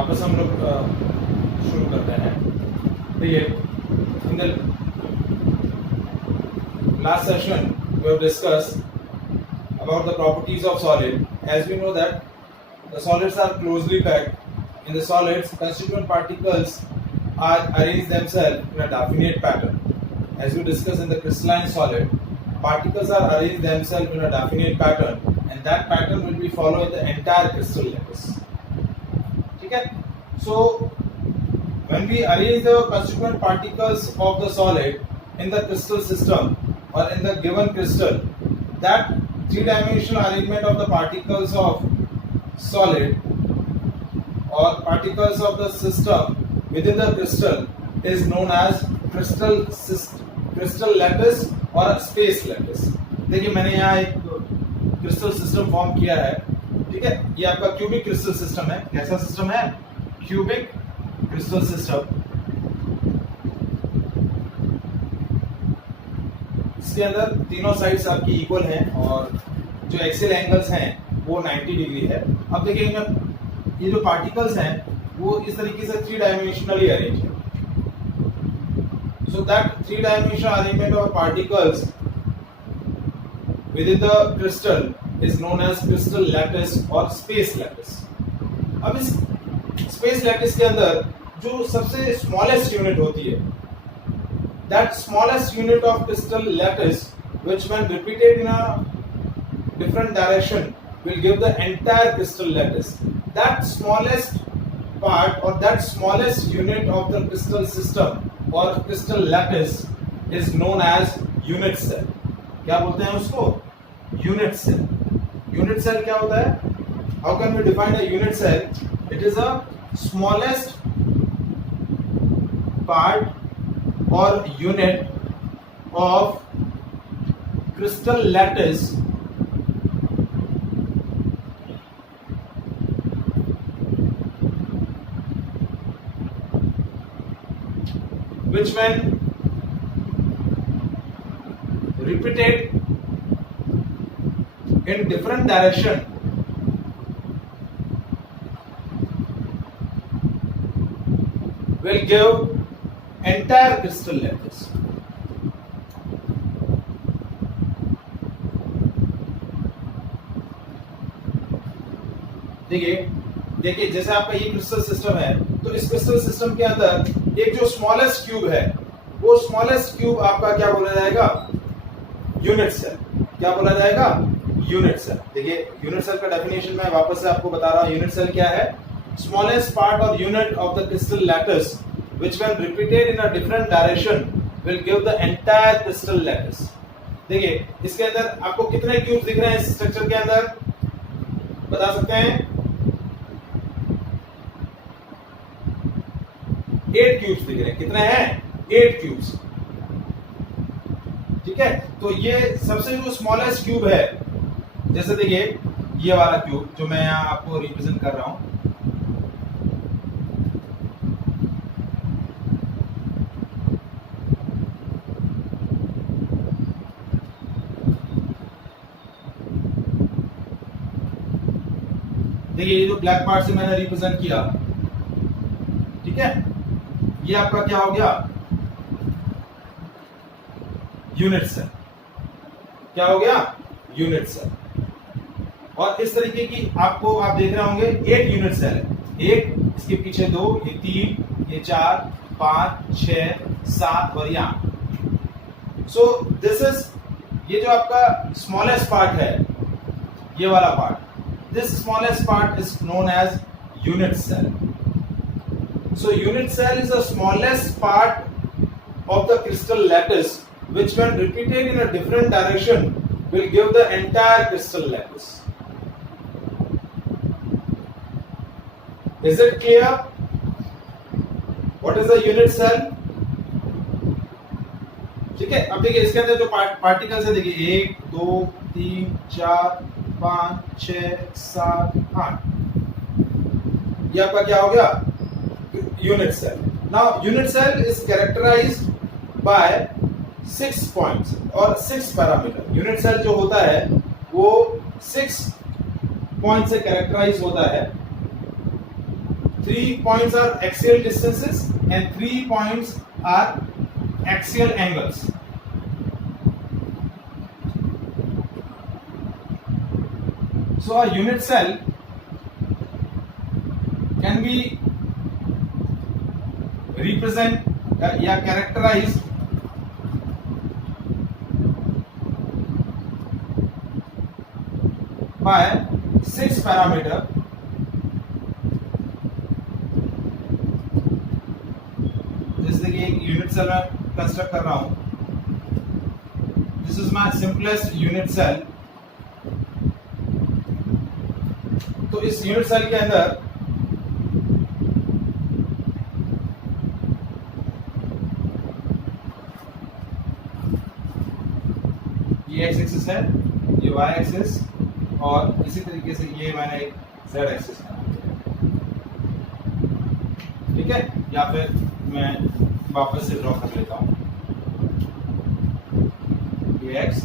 वापस हम लोग शुरू करते हैं। देखिए, in the last session we have discussed about the properties of solid. As we know that the solids are closely packed. In the solids, constituent particles are arranged themselves in a definite pattern. As we discussed in the crystalline solid, particles are arranged themselves in a definite pattern, and that pattern will be followed in the entire crystal lattice. Okay? So, when we arrange the constituent particles of the solid in the crystal system or in the given crystal, that three-dimensional arrangement of the particles of solid or particles of the system within the crystal is known as crystal lattice or space lattice. देखिए, मैंने यहाँ एक crystal system form किया है, ठीक है। ये आपका क्यूबिक क्रिस्टल सिस्टम है। कैसा सिस्टम है? Cubic crystal system. इसके अंदर तीनों साइड्स आपकी इक्वल हैं और जो एक्सियल एंगल्स हैं वो 90 डिग्री है। अब देखिए, ये जो पार्टिकल्स हैं वो इस तरीके से थ्री डायमेंशनली अरेंज है। So that three dimensional arrangement of particles within the crystal is known as crystal lattice और स्पेस लैटिस। अब इस स्पेस लैटिस के अंदर जो सबसे स्मॉलेस्ट यूनिट होती है, that smallest unit of crystal lattice, which when repeated in a different direction will give the entire crystal lattice. That smallest part or that smallest unit of the crystal system or crystal lattice is known as unit cell. क्या बोलते हैं उसको? Unit cell. Unit cell क्या होता है? How can we define a unit cell? It is a smallest part or unit of crystal lattice which when repeated in different direction will give entire crystal lattice. देखिए जैसे आपका ये crystal system है, तो इस क्रिस्टल सिस्टम के अंदर एक जो स्मॉलेस्ट क्यूब है, वो स्मॉलेस्ट क्यूब आपका क्या बोला जाएगा? Unit cell. क्या बोला जाएगा? Unit cell. देखिए, यूनिट सेल का डेफिनेशन मैं वापस से आपको बता रहा हूं। यूनिट सेल क्या है? स्मॉलेस्ट पार्ट और unit of the crystal lattice which when repeated in a different direction will give the entire crystal lattice. देखिए, इसके अंदर आपको कितने क्यूब्स दिख रहे हैं इस स्ट्रक्चर के अंदर? बता सकते हैं? 8 क्यूब्स दिख रहे हैं। कितने हैं? 8 क्यूब्स। ठीक है, तो ये सबसे जो स्मॉलेस्ट क्यूब है, जैसे देखिए ये वाला क्यूब जो मैं यहाँ आपको रिप्रेजेंट कर रहा हूं, देखिए ये जो ब्लैक पार्ट से मैंने रिप्रेजेंट किया, ठीक है, ये आपका क्या हो गया? Unit cell. क्या हो गया? Unit cell. और इस तरीके की आपको आप देख रहे होंगे 8 यूनिट सेल है। एक, इसके पीछे 2, ये 3, ये 4, 5, 6, 7 और ये 8। सो दिस इज, ये जो आपका स्मॉलेस्ट पार्ट है, ये वाला part, this smallest part is known as unit cell. So unit cell is the smallest part of the crystal lattice which when repeated in a different direction will give the entire crystal lattice. Is it clear? What is the unit cell? ठीक है, अब देखिए इसके अंदर जो particles है, देखिए 1, 2, 3, 4, 5, 6, 7, 8। ये आपका क्या हो गया? Unit cell. Now unit cell is characterised by 6 points और 6 पैरामीटर। यूनिट सेल जो होता है वो 6 पॉइंट से कैरेक्टराइज होता है। 3 points are axial distances and 3 points are axial angles. So a unit cell can be represent या characterized by 6 parameter. जैसे कि एक यूनिट सेल मैं कंस्ट्रक्ट कर रहा हूं. This is my simplest unit cell. तो इस यूनिट सेल के अंदर ये एक्स एक्सिस है, ये वाई एक्सिस, और इसी तरीके से ये मैंने एक जेड एक्सिस बना दिया. ठीक है, या फिर मैं वापस से ड्रॉ कर लेता हूं. ये एक्स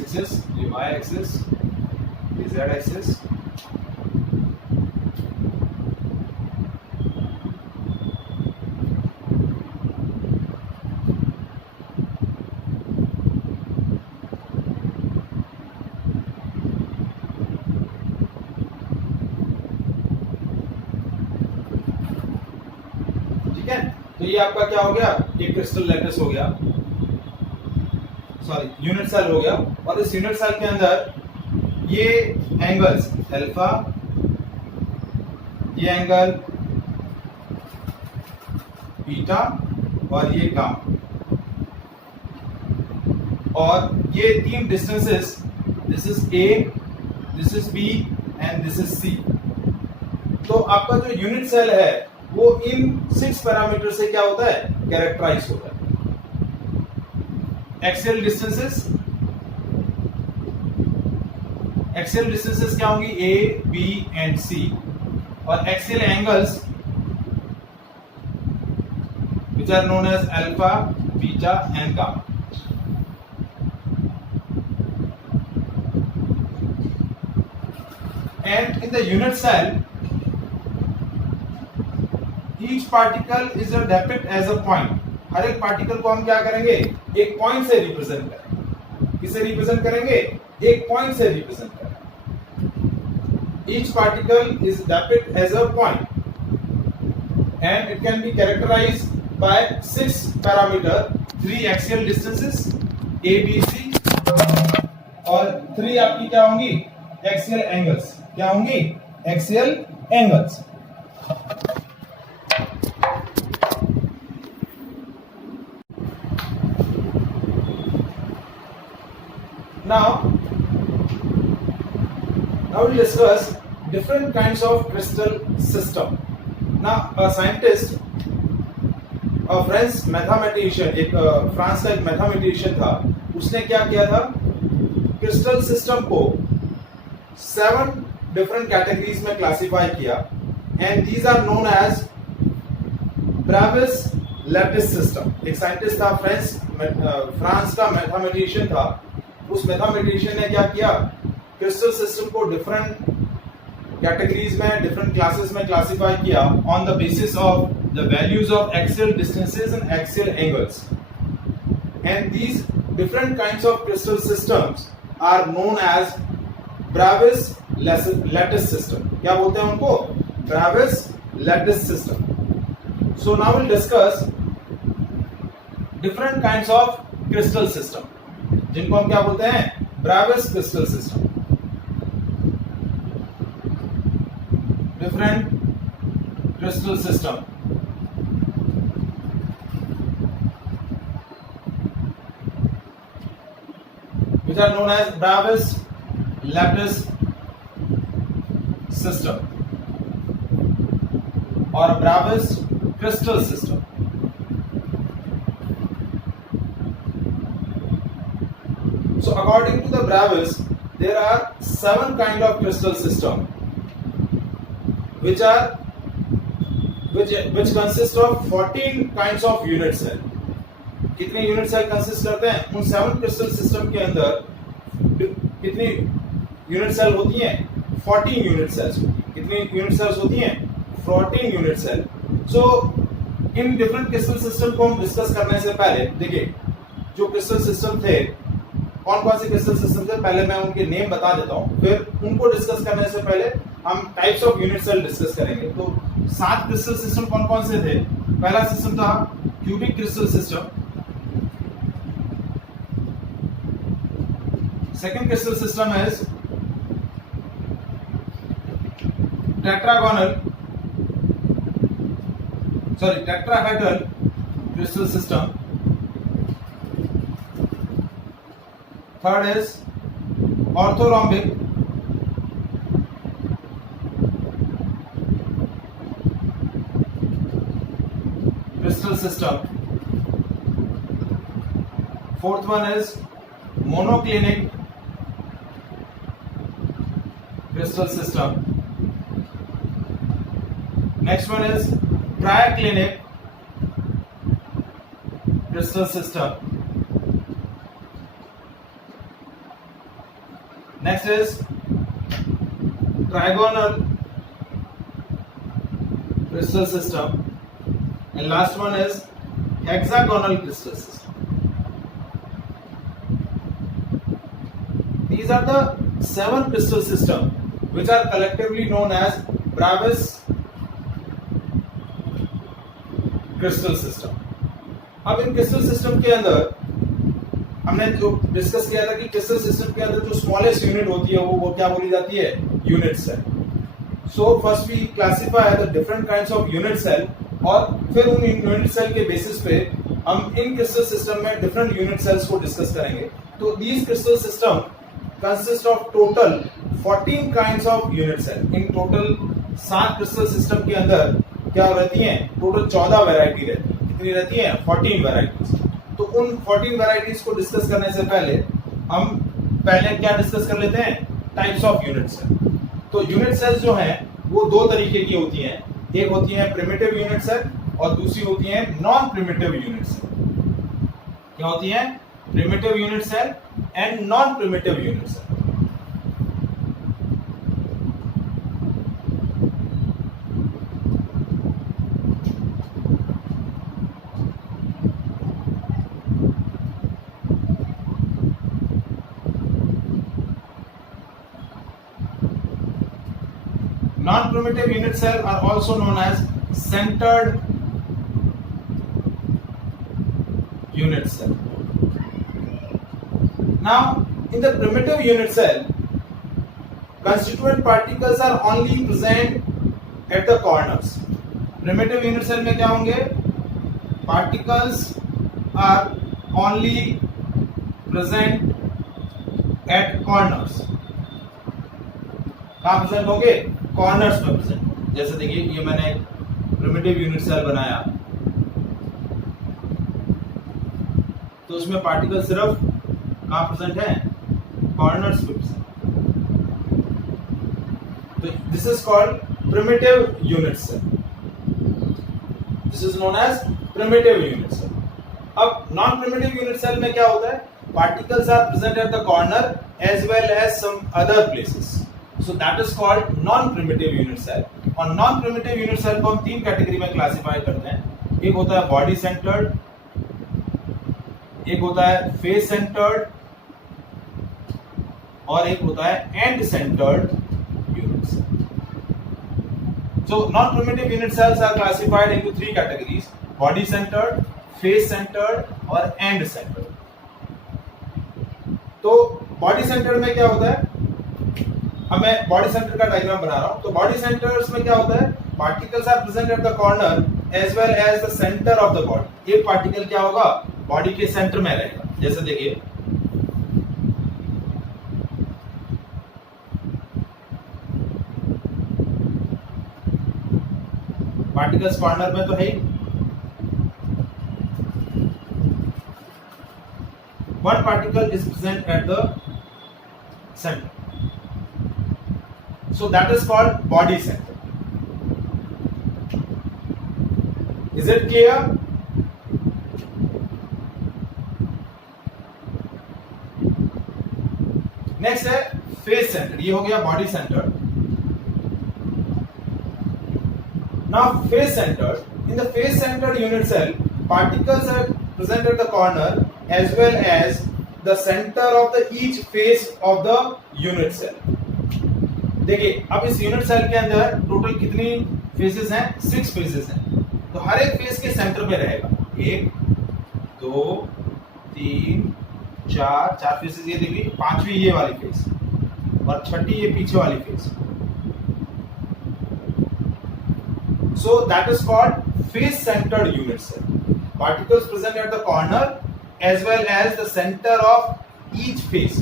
एक्सिस, ये वाई एक्सिस, ये जेड एक्सिस. ठीक है, तो ये आपका क्या हो गया, एक क्रिस्टल लैटिस हो गया, सॉरी यूनिट सेल हो गया. और इस यूनिट सेल के अंदर ये एंगल्स अल्फा, ये एंगल बीटा और ये गामा, और ये तीन distances, this is A, this is B and this is C. तो आपका जो यूनिट सेल है वो इन 6 पैरामीटर से क्या होता है, कैरेक्टराइज होता है. एक्सियल डिस्टेंसेस क्या होंगी, ए बी एंड सी. और axial angles which are known as alpha, beta and gamma. And in the unit cell each particle is depicted as a point. हर एक पार्टिकल को हम क्या करेंगे, एक पॉइंट से रिप्रेजेंट करेंगे. किसे रिप्रेजेंट करेंगे, एक पॉइंट से रिप्रेजेंट करेंगे. each particle is depicted as a point and it can be characterized by 6 parameter, 3 axial distances a b c और 3 आपकी क्या होंगी, axial angles. क्या होंगी, axial angles. Now we'll discuss different kinds of crystal system. Now a scientist, a French mathematician, एक France का एक mathematician था, उसने क्या किया था, क्रिस्टल सिस्टम को 7 डिफरेंट कैटेगरीज में क्लासिफाई किया. And these are known as Bravais lattice system. एक साइंटिस्ट था, फ्रांस का मैथमेटिशियन था. उस मैथमेटिशियन ने क्या किया, क्रिस्टल सिस्टम को डिफरेंट कैटेगरीज में, डिफरेंट क्लासेस में क्लासिफाई किया on the basis of the values of axial distances and axial angles. And these different kinds of crystal systems are known as Bravais lattice system. क्या बोलते हैं उनको, ब्राविस lattice system. So now will discuss different kinds of crystal system, जिनको हम क्या बोलते हैं, Bravais crystal system. Different crystal system. which are known as Bravis lattice system or Bravis crystal system. So according to the Bravis, there are 7 kind of crystal system which consist of 14 kinds of unit cell. कितने unit cell consist करते हैं, उन 7 crystal system के अंदर कितनी unit cell होती हैं, 14 unit sales होती हैं. कितनी यूनिट सेल्स होती हैं? 14 unit cell. So in different crystal system को हम डिस्कस करने से पहले देखिए, जो क्रिस्टल सिस्टम थे, कौन कौन से क्रिस्टल सिस्टम थे, पहले मैं उनके नेम बता देता हूं, फिर उनको डिस्कस करने से पहले हम types of unit cell discuss करेंगे। तो 7 क्रिस्टल सिस्टम कौन कौन से थे? पहला सिस्टम था cubic crystal system, second crystal system is tetrahedral crystal system, third is orthorhombic crystal system, fourth one is monoclinic crystal system, next one is triclinic crystal system, next is trigonal crystal system, and last one is hexagonal crystal system. These are the 7 crystal systems which are collectively known as Bravais crystal system. अब इन crystal system के अंदर हमने जो discuss किया था कि crystal system के अंदर जो स्मॉलेस्ट यूनिट होती है वो क्या बोली जाती है? Unit cell. So first we classify the different kinds of unit cell, और फिर उन यूनिट सेल के बेसिस पे हम इन क्रिस्टल सिस्टम में डिफरेंट यूनिट सेल्स को डिस्कस करेंगे। तो these crystal system consist of total 14 kinds of unit cell. इन टोटल 7 क्रिस्टल सिस्टम के अंदर क्या रहती हैं? टोटल 14 वैरायटी रहती है। कितनी रहती हैं? 14 वैरायटीज। तो उन 14 वैरायटीज को डिस्कस करने से पहले हम पहले क्या डिस्कस कर लेते हैं? Types of unit cell. तो यूनिट सेल्स जो हैं वो 2 तरीके की होती हैं, एक होती है प्रिमिटिव यूनिट सेल और दूसरी होती है नॉन प्रिमिटिव यूनिट सेल। क्या होती है? Primitive unit cell and non primitive unit cell. Non-primitive unit cell are also known as centered unit cell. Now, in the primitive unit cell, constituent particles are only present at the corners. Primitive unit cell में क्या होंगे? Particles are only present at corners. कहाँ present होंगे? Corners में present होंगे। जैसे देखिए, ये मैंने एक प्रिमिटिव यूनिट सेल बनाया, तो उसमें पार्टिकल सिर्फ कहाँ प्रेजेंट है? कॉर्नर्स पे प्रेजेंट। तो this is called primitive unit cell. This is known as primitive unit cell. अब नॉन प्रिमिटिव यूनिट सेल में क्या होता है? Particles are present at the corner as well as some other places. So that is called non-primitive unit cell. और non-primitive unit cell को हम 3 category में classify करते हैं। एक होता है बॉडी सेंटर्ड, एक होता है फेस सेंटर्ड, और एक होता है end centred unit cell. So non-primitive unit cells are classified into 3 categories: body centered, face centered और end centered। तो बॉडी सेंटर्ड में क्या होता है? अब मैं बॉडी सेंटर का डायग्राम बना रहा हूं। तो बॉडी सेंटर्स में क्या होता है? Particles are present at the corner as well as the centre of the body. एक पार्टिकल क्या होगा? बॉडी के सेंटर में रहेगा। जैसे देखिए, पार्टिकल्स कॉर्नर में तो है ही। One particle is present at the centre, so that is called body center. Is it clear? Next है फेस सेंटर। ये हो गया body centre. Now face centered. In the face centered unit cell, particles are present at the corner as well as the center of the each face of the unit cell. देखिए अब इस unit cell के अंदर total कितनी faces हैं? 6 faces हैं। तो हर एक फेस के सेंटर पे रहेगा 1 2 3 4 फेसेस, ये देखिए, 5वीं ये वाली फेस और 6ठी ये पीछे वाली face. So that is called face centered unit cell. Particles present at the corner as well as the center of each face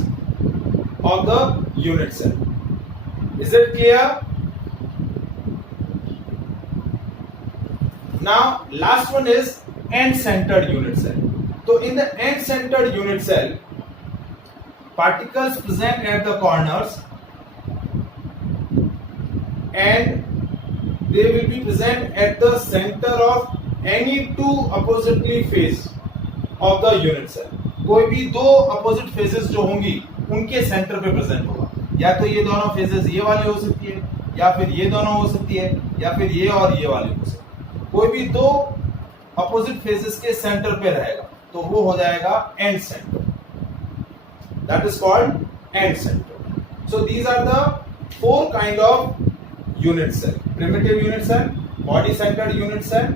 of the unit cell. Is it clear? Now last one is end centered unit cell. So in the end centered unit cell, particles present at the corners and they will be present at the center of any two oppositely face of the unit cell. कोई भी दो opposite faces जो होंगी उनके centre पे present होगा। या तो ये दोनों फेसेस ये वाली हो सकती है, या फिर ये दोनों हो सकती है, या फिर ये और ये वाली हो सकती है। कोई भी दो अपोजिट फेसेस के सेंटर पे रहेगा तो वो हो जाएगा end centre. That is called end centre. So these are the 4 kind of unit cell: primitive unit cell, body centered unit cell,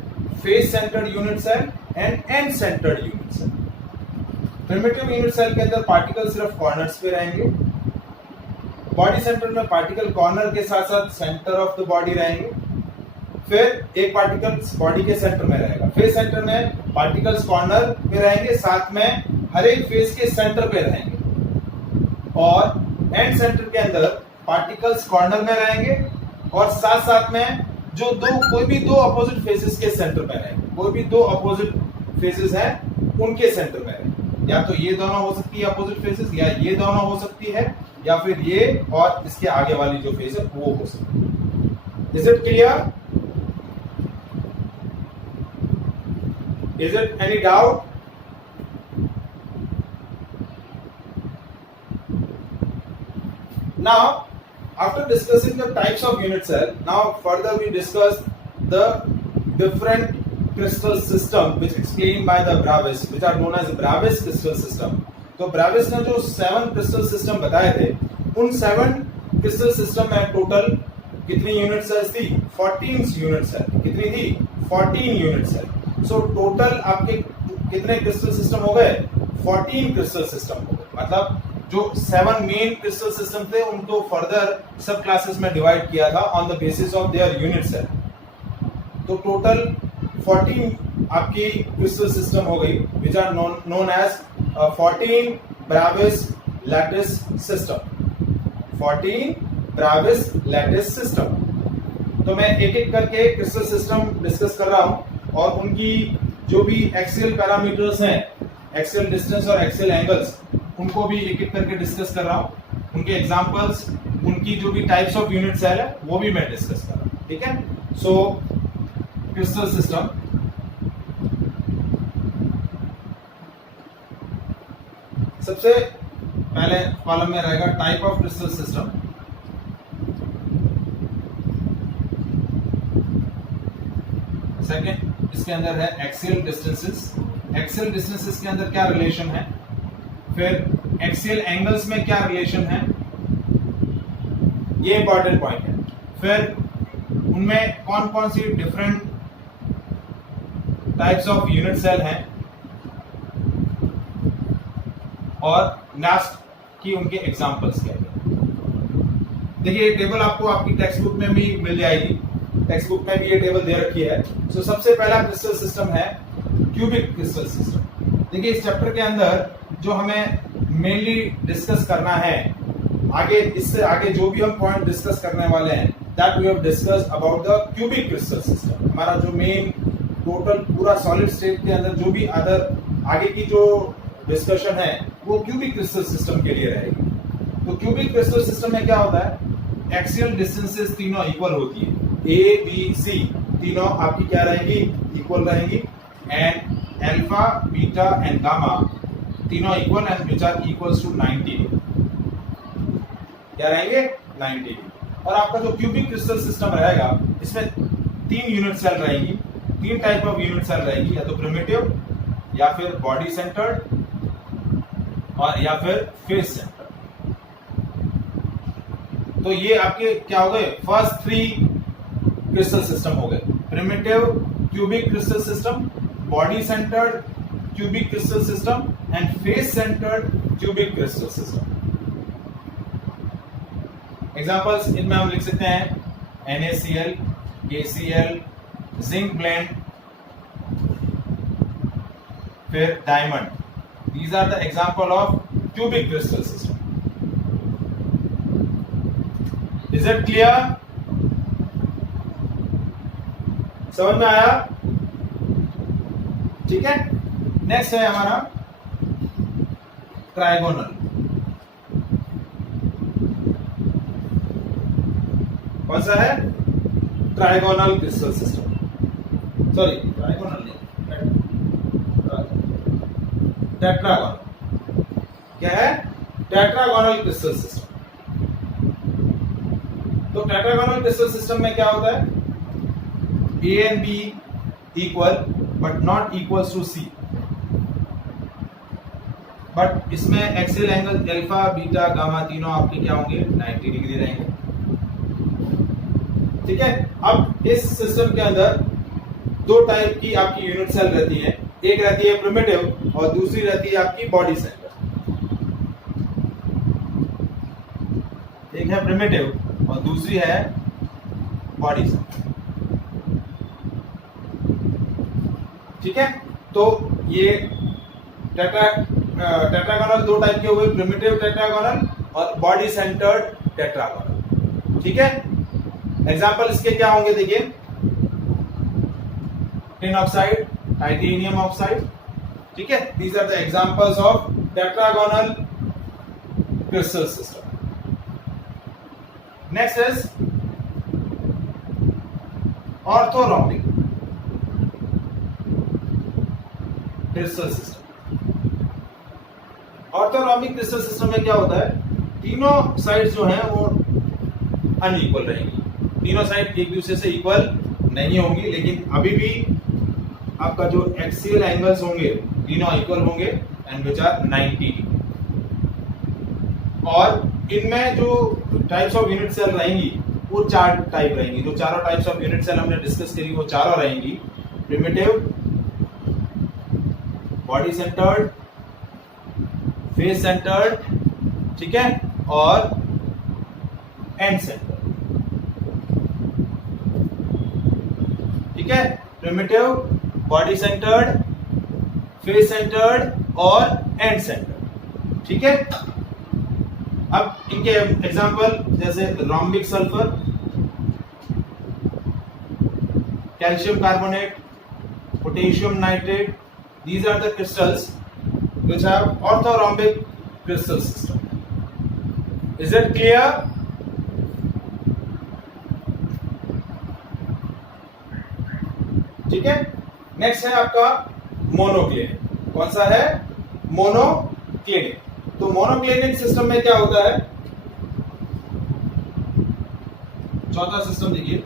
face centered unit cell and end centered unit cell. primitive unit cell के अंदर particle सिर्फ corners पे रहेंगे। Body centre में particle corner के साथ साथ centre of the body रहेंगे। फिर एक पार्टिकल बॉडी के सेंटर में रहेगा। फेस सेंटर में पार्टिकल्स कॉर्नर पे रहेंगे, साथ में हर एक फेस के सेंटर पे रहेंगे। और एंड सेंटर के अंदर पार्टिकल्स कॉर्नर में रहेंगे और साथ साथ में जो कोई भी दो अपोजिट फेसेस के सेंटर में रहेंगे। कोई भी दो अपोजिट फेसेस हैं उनके सेंटर में रहेंगे। या तो ये दोनों हो सकती है अपोजिट फेसेस, या ये दोनों हो सकती है, या फिर ये और इसके आगे वाली जो फेस है वो हो सकती है। Is it clear? Is it any doubt? Now after discussing the types of unit cell, now further we discuss the different crystal system which explained by the Bravais, which are known as Bravais crystal system. तो Bravais ने जो 7 crystal system बताए थे, उन 7 crystal system में total कितनी unit cells थी? 14 unit cell। कितनी थी? 14 unit cell। So टोटल आपके कितने crystal system हो गए? 14 crystal system हो गए। मतलब जो 7 मेन क्रिस्टल सिस्टम थे उनको फर्दर सब क्लासेस में डिवाइड किया था on the basis of their unit cell. तो टोटल 14 आपकी क्रिस्टल सिस्टम हो गई which are known as 14 Bravais lattice system. 14 Bravais lattice system. तो मैं एक एक करके क्रिस्टल सिस्टम डिस्कस कर रहा हूं और उनकी जो भी एक्सियल पैरामीटर्स हैं, एक्सियल डिस्टेंस और एक्सियल एंगल्स, उनको भी एक एक करके डिस्कस कर रहा हूं। उनके एग्जांपल्स, उनकी जो भी टाइप्स ऑफ यूनिट सेल है वो भी मैं डिस्कस कर रहा हूं। ठीक है? सो क्रिस्टल सिस्टम, सबसे पहले कॉलम में रहेगा type of crystal system. Second इसके अंदर है एक्सियल डिस्टेंसेस। एक्सियल डिस्टेंसेस के अंदर क्या रिलेशन है, फिर एक्सियल एंगल्स में क्या रिलेशन है, ये इंपॉर्टेंट पॉइंट है। फिर उनमें कौन कौन सी different types of unit cell हैं और लास्ट की उनके एग्जांपल्स क्या हैं। देखिए टेबल आपको आपकी टेक्स्ट बुक में भी मिल जाएगी। टेक्स्ट बुक में भी ये टेबल दे रखी है। सो सबसे पहला क्रिस्टल सिस्टम है क्यूबिक क्रिस्टल सिस्टम। देखिए इस चैप्टर के अंदर जो हमें मेनली डिस्कस करना है, आगे इससे आगे जो भी हम पॉइंट डिस्कस करने वाले हैं, that we have discussed about the cubic crystal system. हमारा जो मेन टोटल पूरा सॉलिड स्टेट के अंदर जो भी अदर आगे की जो डिस्कशन है वो क्यूबिक क्रिस्टल सिस्टम के लिए रहेगी। तो क्यूबिक क्रिस्टल सिस्टम में क्या होता है, एक्सियल डिस्टेंसेस तीनों इक्वल होती है। ए बी सी तीनों आपकी क्या रहेंगी, इक्वल रहेंगी। And alpha beta and gamma तीनों equal and which are equals to 90। क्या रहेंगे, 90। और आपका जो क्यूबिक क्रिस्टल सिस्टम रहेगा इसमें तीन यूनिट सेल रहेंगी, तीन टाइप ऑफ यूनिट सेल रहेंगी, या तो प्रिमिटिव, या फिर बॉडी सेंटर्ड, और या फिर फेस सेंटर्ड। तो ये आपके क्या हो गए, फर्स्ट थ्री क्रिस्टल सिस्टम हो गए, primitive cubic crystal system, body centred cubic crystal system and face centred cubic crystal system. Examples इनमें हम लिख सकते हैं NaCl, KCl, जिंक ब्लेंड, फिर diamond. These are the example of cubic crystal system. Is it clear? समझ में आया? ठीक है। नेक्स्ट है हमारा ट्राइगोनल। कौन सा है? Trigonal crystal system, sorry trigonal नहीं, टेट्रागोनल। क्या है? Tetragonal crystal system. तो टेट्रागोनल क्रिस्टल सिस्टम में क्या होता है? A and B equal but not equal to C, but इसमें axial angle alpha, beta, gamma तीनों आपके क्या होंगे? 90 डिग्री रहेंगे। ठीक है। अब इस सिस्टम के अंदर दो टाइप की आपकी यूनिट सेल रहती है, एक रहती है प्रिमिटिव और दूसरी रहती है आपकी बॉडी सेंटर। एक है प्रिमिटिव और दूसरी है बॉडी सेंटर। ठीक है। तो ये टेट्रागोनल दो टाइप के हुए, प्रिमिटिव टेट्रागोनल और बॉडी सेंटर्ड टेट्रागोनल। ठीक है। एग्जांपल इसके क्या होंगे देखिए, टिन ऑक्साइड, टाइटेनियम ऑक्साइड। ठीक है। These are the examples of tetragonal crystal system. Next is orthorhombic crystal system. Orthorhombic crystal system में क्या होता है? तीनों साइड्स जो हैं वो अनइक्वल रहेंगी, तीनों साइड एक दूसरे से इक्वल नहीं होंगी, लेकिन अभी भी आपका जो एक्सियल एंगल्स होंगे तीनों इक्वल होंगे एंड विच आर 90 डिग्री। और इनमें जो टाइप्स ऑफ यूनिट सेल रहेंगी वो चार टाइप रहेंगी। जो चारों टाइप्स ऑफ यूनिट सेल हमने डिस्कस करी वो चारों रहेंगी, primitive, body centred, face centred, ठीक है, और एंड सेंटर्ड। ठीक है। Primitive, body centred, face centred और एंड सेंटर्ड। ठीक है। अब इनके एग्जांपल जैसे rhombic sulphur, calcium carbonate, potassium nitrate, these are the crystals which have orthorhombic crystal system. Is it clear? ठीक है। नेक्स्ट है आपका मोनोक्लिनिक। कौन सा है? मोनोक्लिनिक। तो मोनोक्लिनिक सिस्टम में क्या होता है? चौथा सिस्टम देखिए,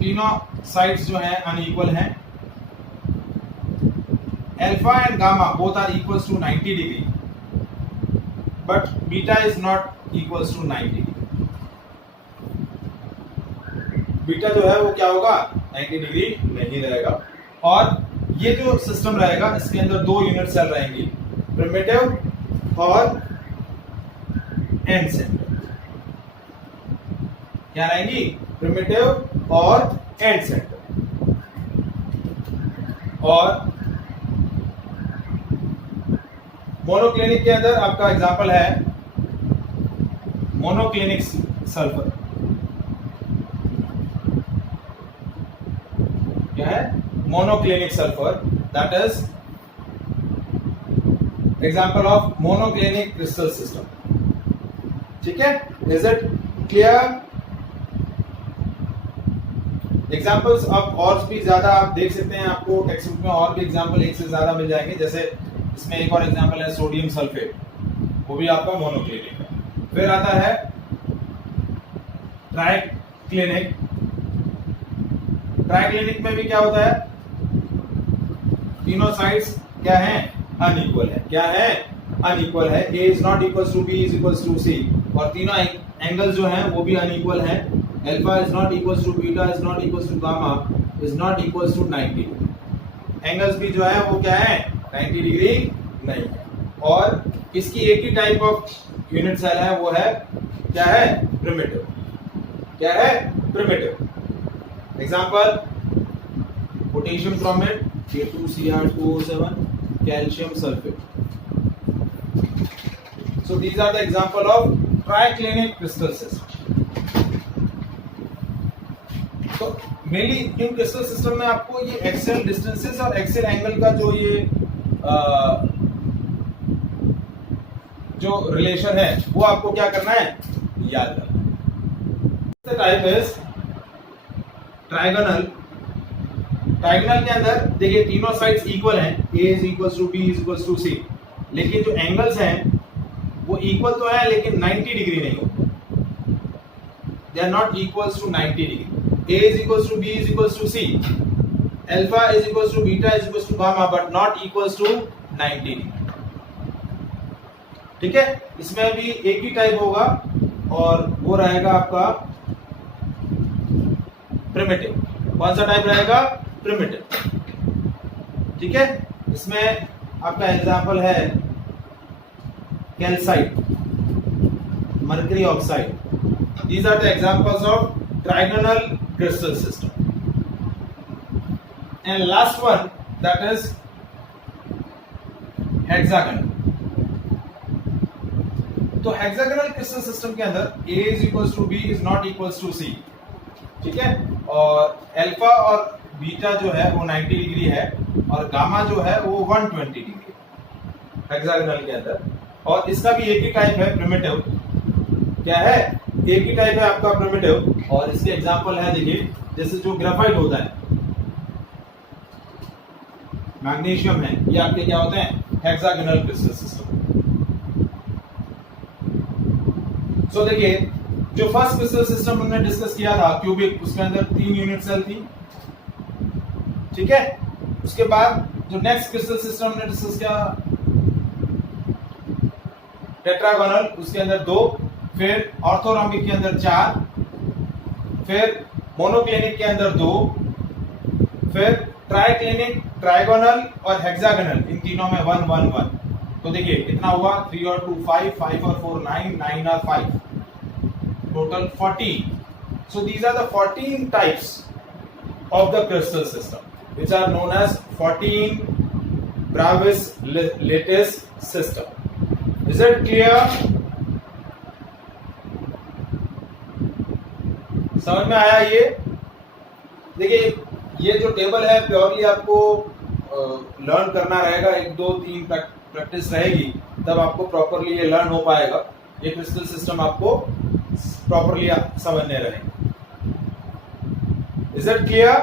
तीनों साइड्स जो हैं अनइक्वल हैं, alpha and gamma both are equals to 90 degree, but beta is not equals to 90 degree. Beta जो है वो क्या होगा? 90 डिग्री नहीं रहेगा। और ये जो सिस्टम रहेगा इसके अंदर दो यूनिट सेल रहेंगी, प्रिमिटिव और एंड सेंटर। क्या रहेंगी? प्रिमिटिव और एंड सेंटर। और मोनोक्लिनिक के अंदर आपका एग्जांपल है मोनोक्लिनिक सल्फर। क्या है? Monoclinic sulphur, that is example of monoclinic crystal system. ठीक है। Is it clear? एग्जाम्पल्स अब और भी ज्यादा आप देख सकते हैं, आपको टेक्स्ट बुक में और भी एग्जाम्पल एक से ज्यादा मिल जाएंगे। जैसे इसमें एक और एग्जाम्पल है सोडियम सल्फेट, वो भी आपका मोनोक्लिनिक है। फिर आता है ट्राइक्लिनिक। ट्राइक्लिनिक में भी क्या होता है, तीनों साइड्स क्या है, अनइक्वल है। क्या है, अनइक्वल है। A is not equal to B is equal to C, और तीनों एंगल्स जो हैं वो भी अनइक्वल हैं। Alpha is not equal to beta is not equal to gamma is not equal to 90। Angles भी जो है वो क्या है, 90 डिग्री नहीं है। और इसकी एक ही टाइप ऑफ यूनिट सेल है, वो है क्या है, प्रिमिटिव। क्या है, primitive. Example, potassium chromate K2Cr2O7, calcium sulphate. So these are the example of triclinic crystal system. तो मेनली इन क्रिस्टल सिस्टम में आपको ये एक्सियल डिस्टेंसेस और एक्सियल एंगल का जो ये जो रिलेशन है वो आपको क्या करना है, याद रखना। Type is trigonal. ट्राइगोनल के अंदर देखिए तीनों साइड्स इक्वल हैं, a is equal to b is equal to c, लेकिन जो एंगल्स हैं वो इक्वल तो है लेकिन 90 डिग्री नहीं होते। They are not equals to 90 degree. a is equal to b is equal to c, alpha is equal to beta is equal to gamma, but not equals to 90 degree. ठीक है, इसमें भी एक ही टाइप होगा और वो रहेगा आपका प्रिमिटिव। कौन सा टाइप रहेगा, प्रिमिटिव। ठीक है, इसमें आपका एग्जांपल है calcite, mercury oxide. These are the examples of trigonal crystal system. And last one, that is hexagonal. तो हेक्सागोनल क्रिस्टल सिस्टम के अंदर A is equals to B is not equals to C, ठीक है, और alpha और beta जो है वो 90 डिग्री है और गामा जो है वो 120 डिग्री हेक्सागोनल के अंदर। और इसका भी एक ही टाइप है, प्रिमिटिव। क्या है, एक ही टाइप है आपका प्रिमिटिव। और इसके एग्जांपल है, देखिए जैसे जो ग्रेफाइट होता है, मैग्नीशियम है, ये आपके क्या होते हैं, हेक्सागोनल क्रिस्टल सिस्टम। सो देखिए जो फर्स्ट क्रिस्टल सिस्टम हमने डिस्कस किया था क्यूबिक, उसके अंदर 3 यूनिट सेल थी, ठीक है। उसके बाद जो नेक्स्ट क्रिस्टल सिस्टम हमने डिस्कस किया टेट्रागोनल, उसके अंदर 2, फिर ऑर्थोरोम्बिक के अंदर 4, फिर मोनोक्लिनिक के अंदर 2, फिर ट्राइक्लिनिक, ट्राइगोनल और हेक्सागोनल, इन तीनों में 1 1 1। तो देखिए कितना हुआ, 3 और 2 5, 5 और 4 9, 9 और 5, total 14। So these are the 14 types of the crystal system, which are known as 14 Bravais lattice system. Is it clear? समझ में आया ये? देखिए ये जो टेबल है प्योरली आपको लर्न करना रहेगा, 1 2 3 प्रैक्टिस रहेगी, तब आपको प्रॉपरली ये लर्न हो पाएगा। ये क्रिस्टल सिस्टम आपको प्रॉपरली समझने रहेंगे। Is it clear?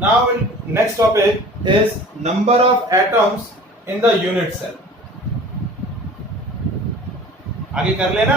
Now next topic is number of atoms in the unit cell. आगे कर लेना।